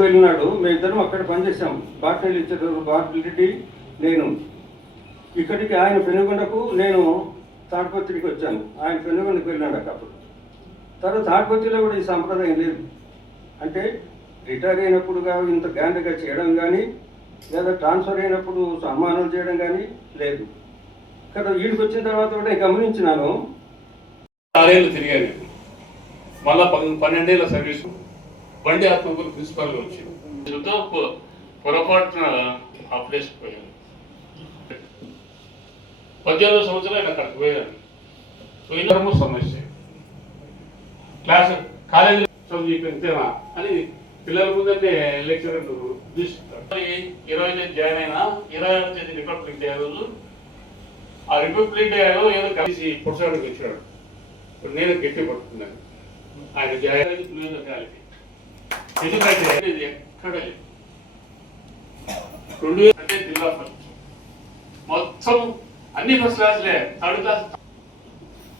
వెళ్ళినాడు. మేమిద్దరం అక్కడ పనిచేసాం. బాటలు ఇచ్చారు బాటిలిటీ. నేను ఇక్కడికి ఆయన పెనుగొండకు, నేను తాడిపత్రికి వచ్చాను. ఆయన పెనుగొండకు వెళ్ళినాడు అప్పుడు. తర్వాత తాడిపత్రిలో కూడా ఈ సంప్రదాయం లేదు. అంటే రిటైర్ అయినప్పుడు ఇంత గ్రాండ్గా చేయడం కానీ, లేదా ట్రాన్స్ఫర్ అయినప్పుడు సన్మానం చేయడం కానీ లేదు. ఇక్కడ వీడికి వచ్చిన తర్వాత కూడా గమనించినాను. 6 ఏళ్ళు తిరిగాను. మళ్ళా 12 ఏళ్ళ సర్వీసు బండి ఆత్మకూరు ప్రిన్సిపాల్గా వచ్చింది. పొరపాటున ఆపలేసిపోయాను. 18వ సంవత్సరం అక్కడికి పోయాను. పోయిన సమస్య క్లాస్ కాలేజీ చదువు ఇంతేనా అని పిల్లల ముందే లెక్చరర్లు తీసుకుంటారు. 20 జాయిన్ అయినా 26వ తేదీ రిపబ్లిక్ డే రోజు ఆ రిపబ్లిక్ డే ఏదో కలిసి పొడిసాడికి వచ్చాడు. నేను గట్టి పట్టుకున్నాను. ఆయన జాయిన్ ఎందుకంటే ఇది ఎక్కడ 2000 అంటే జిల్లా ఫస్ట్ మొత్తం అన్ని ఫస్ట్ క్లాస్లే. 3rd క్లాస్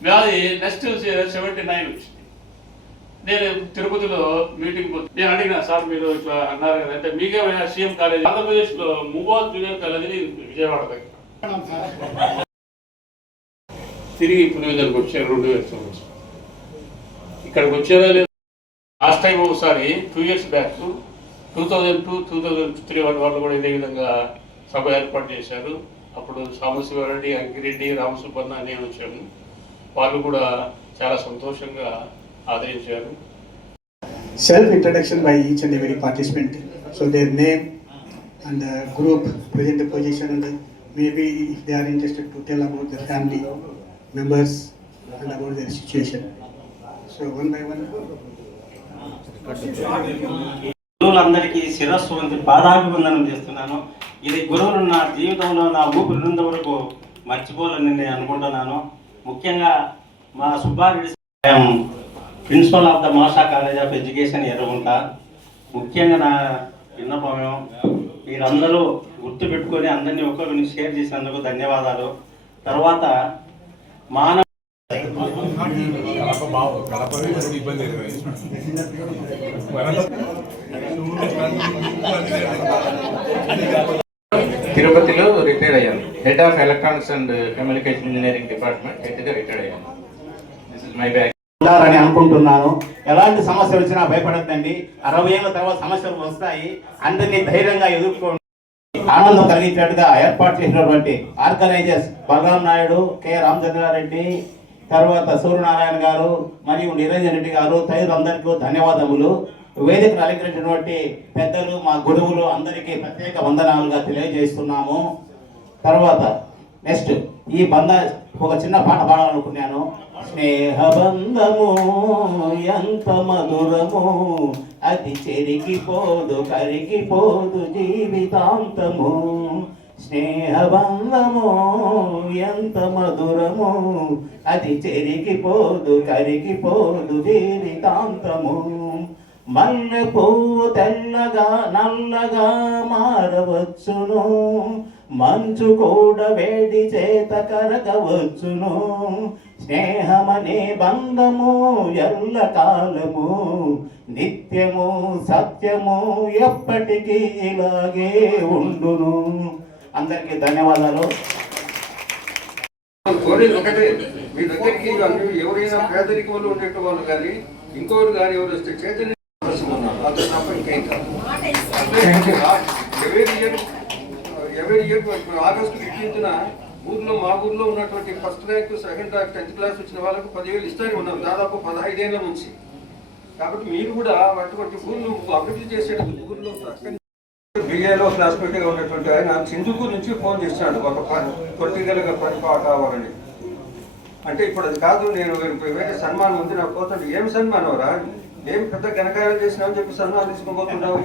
నాది నెక్స్ట్ 79 వచ్చింది. నేను తిరుపతిలో మీటింగ్ నేను అడిగిన, సార్ మీరు ఇట్లా అన్నారు కదా, అంటే మీకే సీఎం కాలేజ్ ఆంధ్రప్రదేశ్ లో ముబాద్ జూనియర్ కాలేజ్ విజయవాడ దగ్గర. తిరిగి పులివెందులకు వచ్చారు 2000 సంవత్సరం. ఇక్కడికి వచ్చారా లేదు. లాస్ట్ టైం ఒకసారి 2 years బ్యాక్ 2002, 2003 వాళ్ళు కూడా ఇదే విధంగా సభ ఏర్పాటు చేశారు. అప్పుడు సాంబశివారెడ్డి, అంకిరెడ్డి, రామసుబ్బన్న నేను వచ్చాము. వాళ్ళు కూడా చాలా సంతోషంగా ఆదరించారు. Self introduction by each and every participant. So their name and group, present position, and maybe if they are interested to tell about their family members and about their situation. So one by one. గురువులందరికీ శిరస్సు వంటి పాదాభివందనం చేస్తున్నాను. ఇది గురువులు నా జీవితంలో నా ఊపిరినంత వరకు మర్చిపోవాలని నేను అనుకుంటున్నాను. ముఖ్యంగా మా Subbareddy principal of the Masha college of education Erragunta. ముఖ్యంగా నా విన్నపం, మీరందరూ గుర్తుపెట్టుకొని అందరినీ ఒక్కొక్కరిని షేర్ చేసినందుకు ధన్యవాదాలు. తర్వాత మానవ తిరుపతిలో రిటైర్ అయ్యాను. Head of electronics and communication engineering department హెడ్గా రిటైర్ అయ్యాను. దిస్ ఇస్ మై బ్యాగ్ అని అనుకుంటున్నాను. ఎలాంటి సమస్యలు వచ్చినా భయపడద్దండి. 60 ఏళ్ళ తర్వాత సమస్యలు వస్తాయి. అందరినీ ధైర్యంగా ఎదుర్కోండి. ఆనందం కలిగించేట్టుగా ఏర్పాటు చేసినటువంటి ఆర్గనైజర్స్ బలరాం నాయుడు, కె రామచంద్రారెడ్డి, తర్వాత సూర్యనారాయణ గారు మరియు నిరంజన్ రెడ్డి గారు, తదితరులందరికీ ధన్యవాదములు. వేదికను అలంకరించినటువంటి పెద్దలు, మా గురువులు అందరికీ ప్రత్యేక వందనాలుగా తెలియజేస్తున్నాము. తర్వాత నెక్స్ట్ ఈ ఒక చిన్న పాట పాడాలనుకున్నాను. స్నేహబంధము ఎంత మధురము, అది చెరిగిపోదు కరిగిపోదు జీవితాంతము. స్నేహబంధము ఎంత మధురము, అది చెరిగిపోదు కరిగిపోదు జీవితాంతము. మల్లె పువ్వు తెల్లగా నల్లగా మారవచ్చును, మంచు కూడా వేడి చేత కరగవచ్చును. స్నేహమనే బంధము ఎల్ల కాలము, నిత్యము సత్యము ఎప్పటికీ ఇలాగే ఉండును. అందరికీ ధన్యవాదాలు. ఒకటే, మీ దగ్గరికి ఎవరైనా పేదరికంలో ఉండేట వాళ్ళు కానీ ఇంకోరు కానీ ఎవరు వస్తే చైతన్య ఎవరి ఇయర్ ఆగస్టు 15న మా ఊర్లో ఉన్నటువంటి first rank, second rank, 10th class వచ్చిన వాళ్ళకు 10,000 ఇస్తానే ఉన్నాం దాదాపు 15 ఏళ్ళ నుంచి. కాబట్టి మీరు కూడా అటువంటి ఊర్లు అభివృద్ధి చేసేటప్పుడు ఊర్లో బిఏలో క్లాస్మేట్గా ఉన్నటువంటి ఆయన సింధుకూరు నుంచి ఫోన్ చేస్తున్నాడు, ఒక పొలిటికల్గా పని కావాలని. అంటే ఇప్పుడు అది కాదు, నేను వేరే సన్మానం ఉంది నాకు పోతాడు. ఏం సన్మానం రా, ఏం పెద్ద ఘనకార్యం చేసినామని చెప్పి సన్మానం తీసుకోబోతున్నావు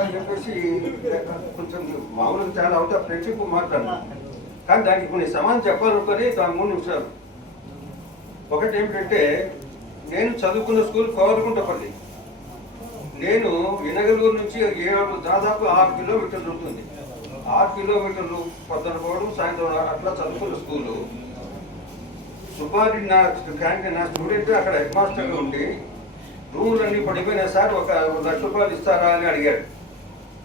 అని చెప్పేసి కొంచెం మామూలుగా చాలా అవుట్ ఆఫ్ ఫ్రెండ్షిప్ మాట్లాడు. కానీ దానికి కొన్ని సమాధానం చెప్పాలనుకొని 3 నిమిషాలు. ఒకటి ఏమిటంటే, నేను చదువుకున్న స్కూల్ కోవలకుంటపల్లి. నేను వినగలూరు నుంచి దాదాపు 6 కిలోమీటర్లు ఉంటుంది. 6 కిలోమీటర్లు పొద్దున పోవడం, సాయంత్రం అట్లా చదువుకున్న స్కూలు. సుబ్బారెడ్డి నా స్టూడెంట్ అక్కడ హెడ్ మాస్టర్గా ఉండి రూములన్నీ పడిపోయినా సార్ ఒక ₹1,00,000 ఇస్తారా అని అడిగాడు.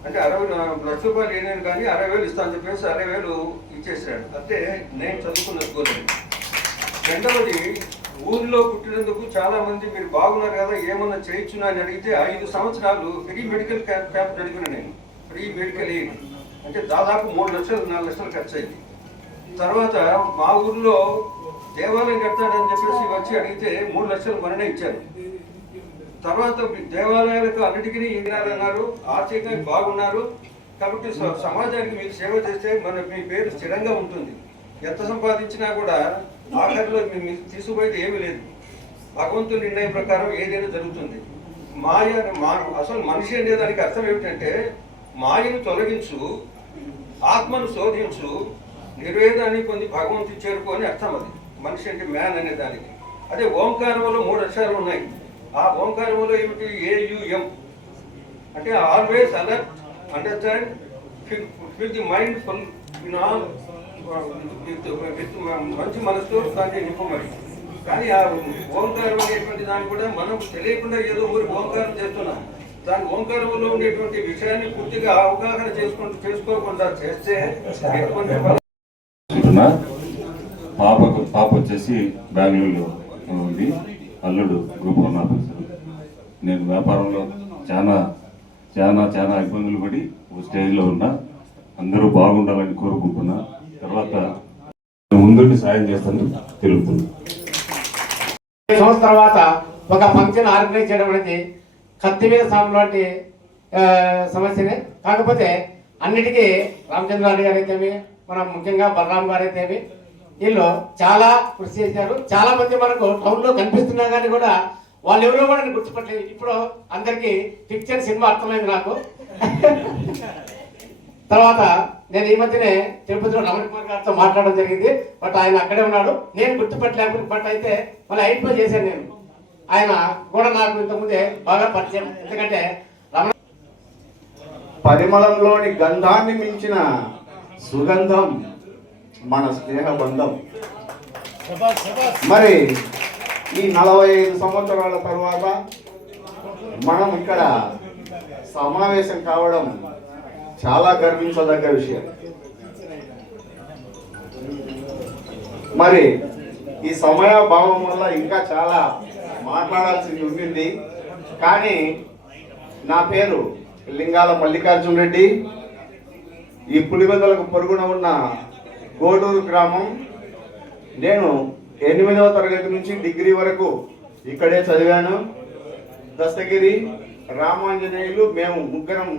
అంటే 60 లక్ష రూపాయలు ఏనేను కానీ 60,000 ఇస్తాను చెప్పేసి 60,000 ఇచ్చేసాడు. అంటే నేను చదువుకున్న స్కూల్. రెండవది, ఊరిలో పుట్టినందుకు చాలా మంది మీరు బాగున్నారు కదా ఏమన్నా చేయొచ్చునా అని అడిగితే 5 సంవత్సరాలు ఫ్రీ మెడికల్ క్యాంప్ జరిగిన నేను. ఫ్రీ మెడికల్ ఎయిడ్ అంటే దాదాపు 3 లక్షలు 4 లక్షలు ఖర్చు అయింది. తర్వాత మా ఊర్లో దేవాలయం కడతాడని చెప్పేసి వచ్చి అడిగితే 3 లక్షలు మననే ఇచ్చారు. తర్వాత దేవాలయాలకు అన్నిటికీ ఇవ్వాలన్నారు, ఆర్థికంగా బాగున్నారు కాబట్టి సమాజానికి మీరు సేవ చేస్తే మీ పేరు స్థిరంగా ఉంటుంది. ఎంత సంపాదించినా కూడా ఆఖరిలో మీకు తీసుకుపోయేది ఏమీ లేదు. భగవంతుని నిర్ణయం ప్రకారం ఏదైనా జరుగుతుంది. అసలు మనిషి అనే దానికి అర్థం ఏమిటంటే మాయను తొలగించు, ఆత్మను శోధించు, నిర్వేదాన్ని పొంది భగవంతుని చేరుకొని అర్థం. అది మనిషి అంటే మ్యాన్ అనే దానికి. అదే ఓంకారంలో 3 అక్షరాలు ఉన్నాయి. ఆ ఓంకారంలో ఏమిటి? AUM అంటే always alert, understand, fill the mind full in all with మంచి మనసుతో దాన్ని నింపమని. కానీ ఆ ఓంకారం అనేటువంటి దాన్ని కూడా మనం తెలియకుండా ఏదో ఊరి ఓంకారం చేస్తున్నాం. దాని ఓంకారంలో ఉండేటువంటి విషయాన్ని పూర్తిగా అవగాహన చేసుకోకుండా చేస్తే పాప వచ్చేసి బెంగళూరులో ఉంది, అల్లుడు గ్రూప్ 1 ఆఫీసర్. నేను వ్యాపారంలో చాలా చాలా చాలా ఇబ్బందులు పడి ఒక స్టేజ్లో ఉన్నా. అందరూ బాగుండాలని కోరుకుంటున్నా. తర్వాత ముందుండి సాయం చేస్తాను తెలుగుతుంది. సంవత్సరం తర్వాత ఒక ఫంక్షన్ ఆర్గనైజ్ చేయడం అనేది కత్తి మీద సాము లాంటి సమస్యనే. కాకపోతే అన్నిటికీ రామచంద్రారెడ్డి గారు అయితేమి, మనం ముఖ్యంగా బలరాం గారు అయితేమి, వీళ్ళు చాలా కృషి చేశారు. చాలా మంది మనకు టౌన్లో కనిపిస్తున్నా కానీ కూడా వాళ్ళు ఎవరో కూడా గుర్తుపట్టలేదు. ఇప్పుడు అందరికీ పిక్చర్ సినిమా అర్థమైంది నాకు. తర్వాత నేను ఈ మధ్యనే తిరుపతిలో రమణ కుమార్ గారితో మాట్లాడడం జరిగింది. బట్ ఆయన అక్కడే ఉన్నాడు, నేను గుర్తుపట్టలేకపోతే. బట్ అయితే మళ్ళీ ఐడెంటిఫై చేశాను నేను. ఆయన కూడా నాకు ఇంతకుముందే బాగా పరిచయం. ఎందుకంటే రమణ పరిమళంలోని గంధాన్ని మించిన సుగంధం మన స్నేహ బంధం. మరి ఈ 45 సంవత్సరాల తర్వాత మనం ఇక్కడ సమావేశం కావడం చాలా గర్వించదగ్గ విషయం. మరి ఈ సమయ భావం వల్ల ఇంకా చాలా మాట్లాడాల్సింది ఉండింది. కానీ నా పేరు లింగాల మల్లికార్జున రెడ్డి. ఈ పులివెందులకు పొరుగున ఉన్న గోడూరు గ్రామం. నేను 8వ తరగతి నుంచి డిగ్రీ వరకు ఇక్కడే చదివాను. దస్తగిరి, రామాంజనేయులు మేము ముగ్గురం